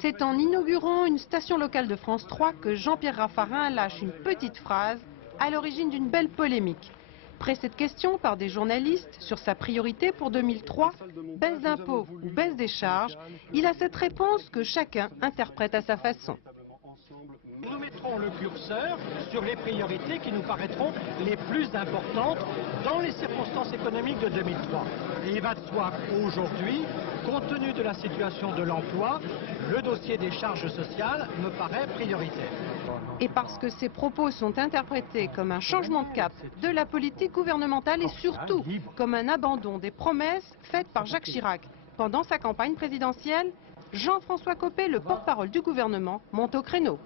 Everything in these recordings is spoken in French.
C'est en inaugurant une station locale de France 3 que Jean-Pierre Raffarin lâche une petite phrase à l'origine d'une belle polémique. Pressé de questions par des journalistes sur sa priorité pour 2003, baisse d'impôts ou baisse des charges, il a cette réponse que chacun interprète à sa façon. Nous mettrons le curseur sur les priorités qui nous paraîtront les plus importantes dans les circonstances économiques de 2003. Et il va de soi qu'aujourd'hui, compte tenu de la situation de l'emploi, le dossier des charges sociales me paraît prioritaire. Et parce que ces propos sont interprétés comme un changement de cap de la politique gouvernementale et surtout comme un abandon des promesses faites par Jacques Chirac pendant sa campagne présidentielle, Jean-François Copé, le porte-parole du gouvernement, monte au créneau.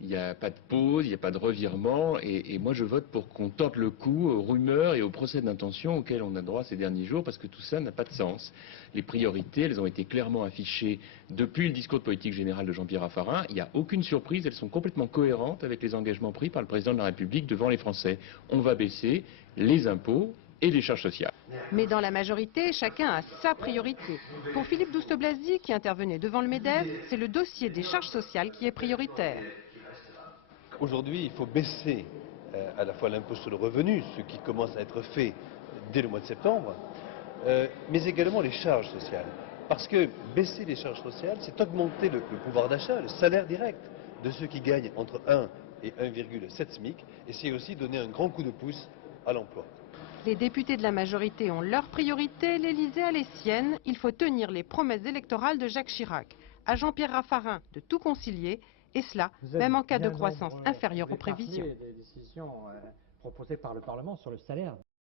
Il n'y a pas de pause, il n'y a pas de revirement, et moi je vote pour qu'on tente le coup aux rumeurs et aux procès d'intention auxquels on a droit ces derniers jours, parce que tout ça n'a pas de sens. Les priorités, elles ont été clairement affichées depuis le discours de politique générale de Jean-Pierre Raffarin. Il n'y a aucune surprise, elles sont complètement cohérentes avec les engagements pris par le président de la République devant les Français. On va baisser les impôts et les charges sociales. Mais dans la majorité, chacun a sa priorité. Pour Philippe Douste-Blazy, qui intervenait devant le MEDEF, c'est le dossier des charges sociales qui est prioritaire. Aujourd'hui, il faut baisser à la fois l'impôt sur le revenu, ce qui commence à être fait dès le mois de septembre, mais également les charges sociales. Parce que baisser les charges sociales, c'est augmenter le pouvoir d'achat, le salaire direct de ceux qui gagnent entre 1 et 1,7 SMIC, et c'est aussi donner un grand coup de pouce à l'emploi. Les députés de la majorité ont leurs priorités, l'Élysée a les siennes. Il faut tenir les promesses électorales de Jacques Chirac. À Jean-Pierre Raffarin de tout concilier, et cela même en cas de croissance inférieure aux prévisions. Des décisions proposées par le Parlement sur le salaire.